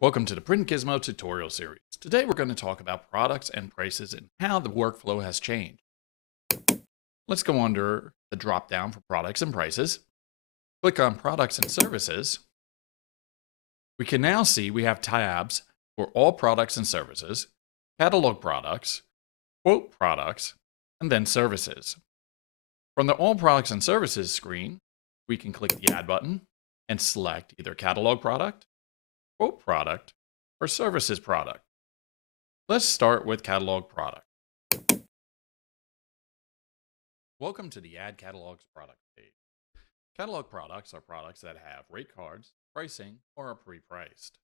Welcome to the PrintGizmo tutorial series. Today we're going to talk about products and prices and how the workflow has changed. Let's go under the drop down for products and prices. Click on products and services. We can now see we have tabs for all products and services, catalog products, quote products, and then services. From the all products and services screen, we can click the add button and select either catalog product, quote product, or services product. Let's start with catalog product. Welcome to the Add Catalogs product page. Catalog products are products that have rate cards, pricing, or are pre-priced.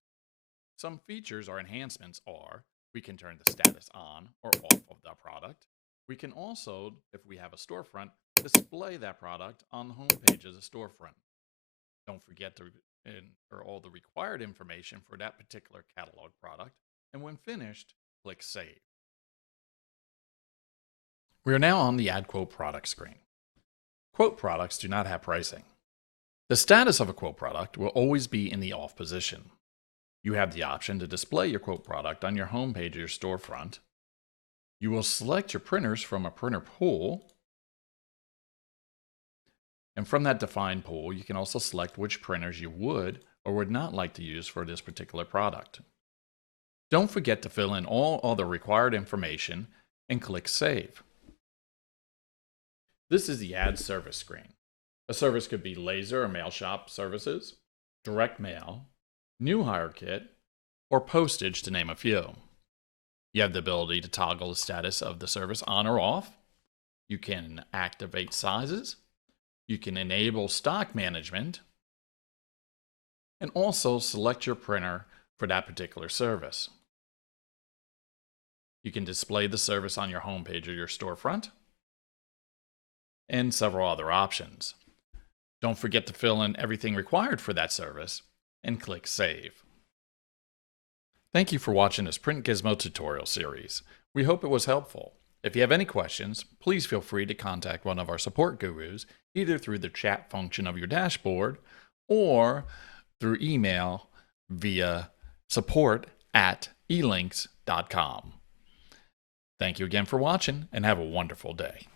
Some features or enhancements are we can turn the status on or off of the product. We can also, if we have a storefront, display that product on the home page of the storefront. Don't forget to enter all the required information for that particular catalog product, and when finished, click Save. We are now on the Add Quote Product screen. Quote products do not have pricing. The status of a quote product will always be in the off position. You have the option to display your quote product on your home page of your storefront. You will select your printers from a printer pool. And from that defined pool, you can also select which printers you would or would not like to use for this particular product. Don't forget to fill in all other required information and click Save. This is the Add Service screen. A service could be laser or mail shop services, direct mail, new hire kit, or postage, to name a few. You have the ability to toggle the status of the service on or off. You can activate sizes. You can enable stock management and also select your printer for that particular service. You can display the service on your home page or your storefront and several other options. Don't forget to fill in everything required for that service and click Save. Thank you for watching this PrintGizmo tutorial series. We hope it was helpful. If you have any questions, please feel free to contact one of our support gurus, either through the chat function of your dashboard or through email via support@elinks.com. Thank you again for watching and have a wonderful day.